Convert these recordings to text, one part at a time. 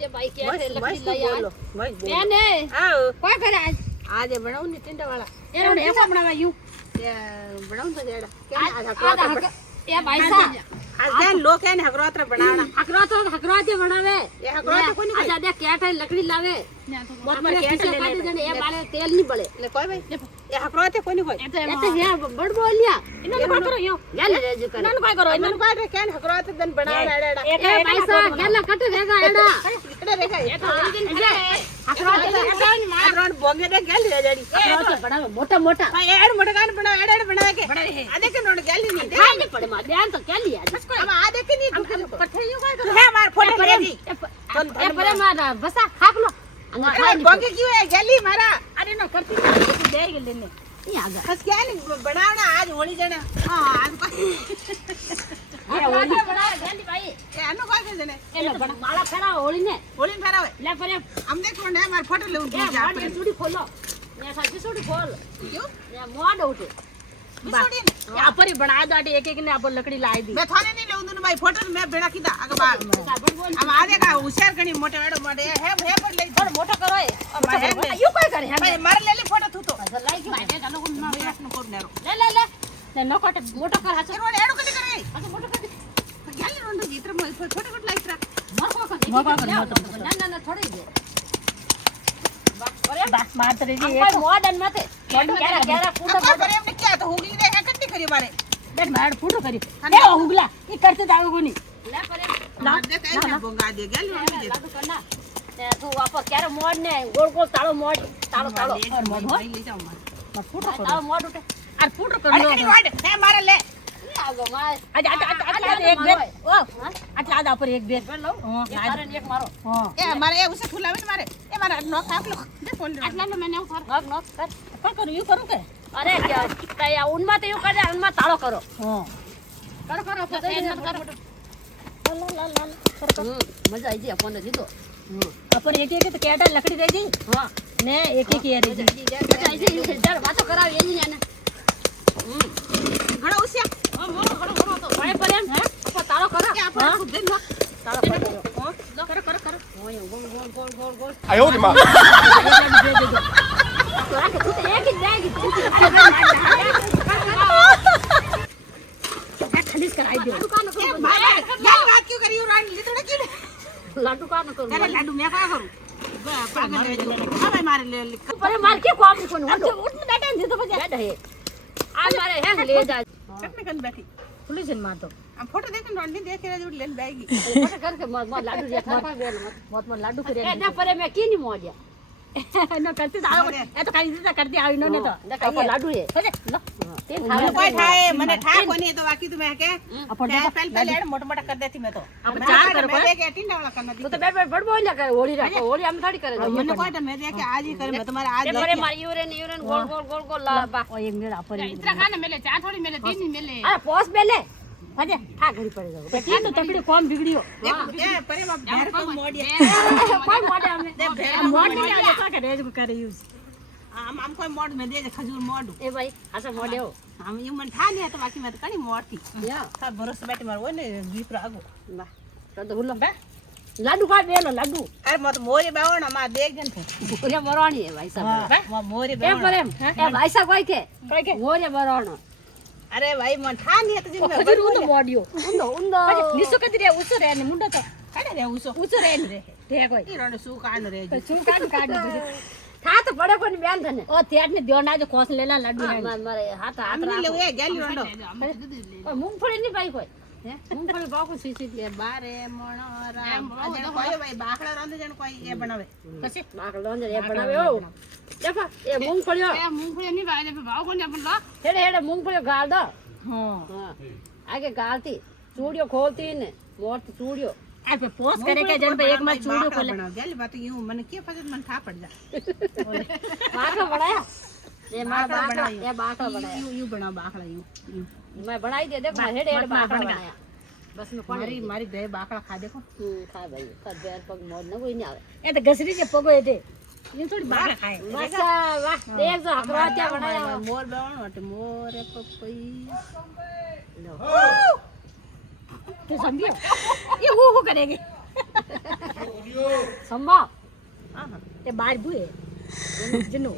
ये भाई क्या है लकड़ी लाई बोलो मत बोलो मैंने आओ क्या करे आज बनाऊं ने टिंडा वाला ये रोड ऐसा बनावा यूं ये बनाऊं तो जेड़ा क्या आधा ये भाई साहब आज क्या लोग है ने हकरात्र बनाना हकराते बनावे ये हकराते कोनी भाई आजा दे क्या है लकड़ी लावे बहुत मार कैट ले ले ये बाले तेल नहीं बळे ले कोई भाई ये हकराते कोनी भाई ये तो ये बड़ बोलिया इन्होंने क्या करो यो गल रे जो करे इन्होंने काय करो इन्होंने काय क्या हकराते दन बनाना एड़ा ए भाई साहब गल कट देगा एड़ा इकडे देखा ये तो हकराते मारन बोंगे दे गल रे जड़ी हकराते बनावे मोटा मोटा भाई एड़ मोटा कान बना एड़ बना के आधे के नोड गल नहीं खाई नहीं पड़े मा ध्यान तो क्या लिया हम आधे के नहीं पठैयो काय करो है मार फोटो ले दी ए परे मारा बसा खाक लो बोंगे क्यों है गली मारा अरे ना करती दे के लेने नहीं आगा बस क्या नहीं बनावना आज होली जने हां आज ये होली बना जल्दी भाई ए अनु काय के जने ए लो बना माला फेरा होली ने होली फेरावे ले परे हम देखो ने मार फोटो ले उठी जा ये सुड़ी खोलो ये साची सुड़ी खोल क्यों ये मोड उठे बिसोड़ी यहाँ पर ही बना दो एक एक ने आप लकड़ी लाई दी मैं थाने नहीं लेऊं दूं भाई फोटो मैं बेड़ा कीदा आगे बाल हम आधे का होशियार कणी मोटे वेड़ो मोटे है पर ले थोड़ा मोटा करो है यू काय करे भाई मार ले ले फोटो तू तो लाई की भाई चलो मैं अपने कोड नेरो ले नो कट मोटा कर हाथ एरो एडो कदी करे अच्छा मोटा कर गली रोंडो इत्र फोटो कोड लाइत्रा मको कर ना थोड़ी दे बस मारते रहिए ये मॉडर्न मत केरा फूटो करे हमने क्या तो होगी दे है कट्टी करी मारे देख मार फूटो करी ए हुगला ये करते जाओ कोनी ले पर ना दे कहीं बोंगा दे गली रोंडो दे लागू करना ने तू वापस केरा मोड ने गोल गोल ताळो मोड ताळो और मोड हो ले जाओ मार फूटो ताळो मोड उठे और फूटो कर लो है मारे ले आगो मार अच्छा एक बेर ओ अच्छा आधा पर एक बेर लो कारण एक मारो हां ए मारे उसे फुलावे मारे ए मारे नॉक काप लो दे फोन ले आटला मैंने उतार नॉक कर क्या करूं यू करूं के अरे क्या क्या उनमें तो यू कर उनमें ताळो करो हां करो करो मजा आई जी अपन दीदो अपन एक एक तो केटा लकड़ी दे दी हां ने एक एक ये दी अच्छा ऐसे जड़ बात कराव ये नहीं ने घड़ा उसे घड़ा तो बड़े पर है अपन ताळो करो क्या अपन खुद दे लो ताळो करो गोल गोल आयो रे मां तोरा के तू एक ही जाएगी खलीस कराई दे दुकान को भाई क्या बात क्यों करी रानी ले थोड़ा क्यों लाडू का न करो अरे लाडू मैं क्या करूं पागल है भाई मारे ले पर मार के काम को अच्छा उठ में बैठे दे तो बजा है आज मारे है ले जा कितने कन बैठी पुलिस ने मार दो हम फोटो देख रानी देख के जोड़ लेन बैगी फोटो करके मत लाडू देखा मत लाडू करे ए पर मैं की नहीं मोड़ दिया न करते जाओ ए तो कहीं से करते आ इन्होंने तो देखो लाडू है लो तीन मैंने कोई ठाए मैंने ठा कोनी तो बाकी तुम्हें के अपन पहले ऐड मोटा मोटा कर देती मैं तो अब चार कर मैं देख 18 वाला करना दी तो बैठ बैठ बोल लगा होली रखो होली हम थोड़ी करे मैंने कोई तो मैं देख आज ही करे मैं तुम्हारे आज अरे मार यूरेन गोल गोल गोल गोल ला बा ओ ये मेरा पर इतना खाना मिले चार थोड़ी मिले तीन ही मिले अरे पोस बेले भजे ठा घड़ी पड़ जाओ बेटी तो तकड़ी कम बिगड़ियो ए परे बाप घर को मोड़िया कोई मोड़े हमने मोड़ नहीं आ जाता के रेज करे यूज हम कोई मोड़ में दे खजूर मोड़ ए भाई अच्छा मोड़े हो हम यू मन ठा नहीं तो बाकी मैं तो कनी मोड़ती या सब भरोसे बैठ मार वो ने जीप रागो बा तो बोलो बा लाडू का बेलो लाडू अरे मत मोरे बावण मा देख जन थे मोरे बराणी है भाई साहब वो मोरे ए प्रेम ए भाई साहब कोई के मोरे बराणो अरे भाई मन ठा नहीं तो जिन में खजूर उंदो मोडियो उंदो निसु कदरे उसो रे मुंडो तो कड़े रे उसो रे रे ते कोई ई रोने सू कान रे सू काट था तो बड़े कोनी बयान थने ओ तेट ने दियो ना जो कोस लेला लाडू है मारे हाथ हाथ नहीं ले ए गैली रोंडो ओ मूंगफली नहीं भाई कोई है मूंगफली बाको सीसी ले बारे मोणोरा अजन कोई भाई बाखड़ा रोंदे जन कोई ए बनावे कसे बाखड़ा रोंदे ए बनावे ओ देखो ए मूंगफली नहीं भाई भाव कोनी अपन लो हेडे हेडे मूंगफली गाल दो हां आगे गालती चूड़ियो खोलती ने मोट चूड़ियो पे पोस्ट करे के जन पे एक में चूड़ियो खोले बना गैली बात यूं मन के फजत मन ठा पड़ जा बाखड़ा बनाया ये बाखड़ा ये बाखड़ा बनाया यूं बना बाखड़ा यूं मैं बनाई दे देखो मैं हेड बाखड़ा बनाया बस में कौन मारी बे बाखड़ा खा देखो खा भाई कर बेर पग मोड़ न कोई नहीं आवे ए तो गसरी से पगो एते ये थोड़ी बाखड़ा खाए बस वाह देख जो हकरा क्या बनाया मोर बेवण वटे मोरे पपई तो समझियो ये हो करेंगे સંભા હા હા તે બાર ભૂએ જનો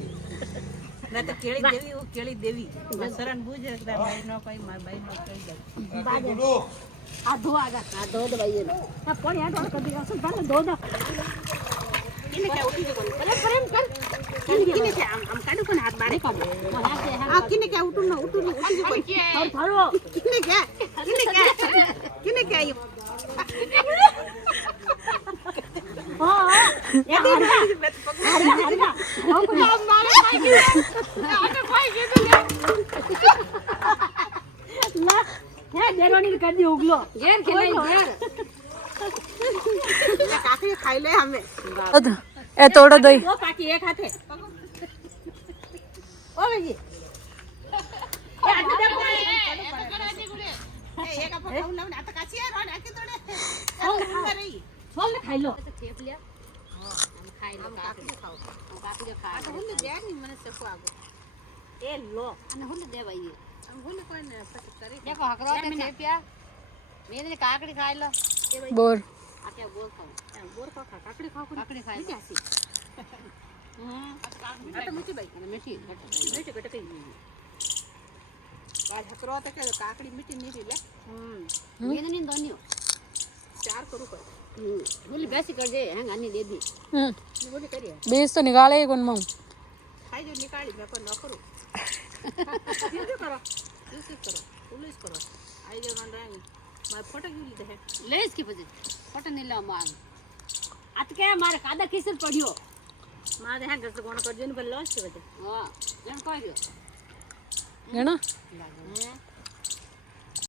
ના તો કેળી દેવી હું કેળી દેવી સરન બુજે કે ભાઈ નો કોઈ માર ભાઈ નો કહી દે આ ધો આગા આ ધો દવાઈ ને આ કોણ યાર તો કદી આવશે ભાલે ધો દો કિને કે ઉઠી જકો અરે પ્રેમ કર કિને કે આમ કાઢું કોને હાથ બારે કાઢો આ કિને કે ઉઠું ઉઠી જકો થારો કિને કે આયો હા એડી મારે ખાઈ ગયું આને ખાઈ ગયું લા હે દેરોની કરી દી ઉગલો ઘેર ખેલાઈ ઘેર કાકી ખાઈ લે અમે એ તોડો દઈ ઓ કાકી એક હાથે ઓ બેજી એ આટલે દે એક આપો ખાઉં લાવ આ તો કાચી આ રોડ આકે તોડે રહી છોલ ને ખાઈ લો થેપ લે આમ ખાઈ લો કાકી ખાઓ કાકી ખાય આ તો હું દે ની મને સકો આગો એ લો અને હું દેવાઈએ આમ હું કોઈ ને પછી કરી देखो हकरो ते थेपिया मेरे काकड़ी खाई लो બોર आ क्या बोल खाओ बोर खाओ काकड़ी खाओ काकड़ी खाई कैसी આ તો મીઠી ભાઈ અને મીઠી મીઠી ગટકી બાર હકરો તો કે કાકડી મીઠી નીરી લે મેને ની दोनियो ચાર કરું કર बोली बेसी कर दे हंग आनी दे दी बोली करिए બેસ તો નિકાળે કોણ માં ખાઈ જો નીકાળી મેં પણ ન કરું બીજું કરો પુલિસ કરો આઈ જો મંડાંગ માર ફોટો ક્યું લીધે હે ले इसकी वजह फोटो नहीं ला मांग आत के मारे कादा किसर पड़ियो મારે હે ગસ કોણ કરજો ને પર લોસ છે બધે हां जन कोई गयो ગણા लागे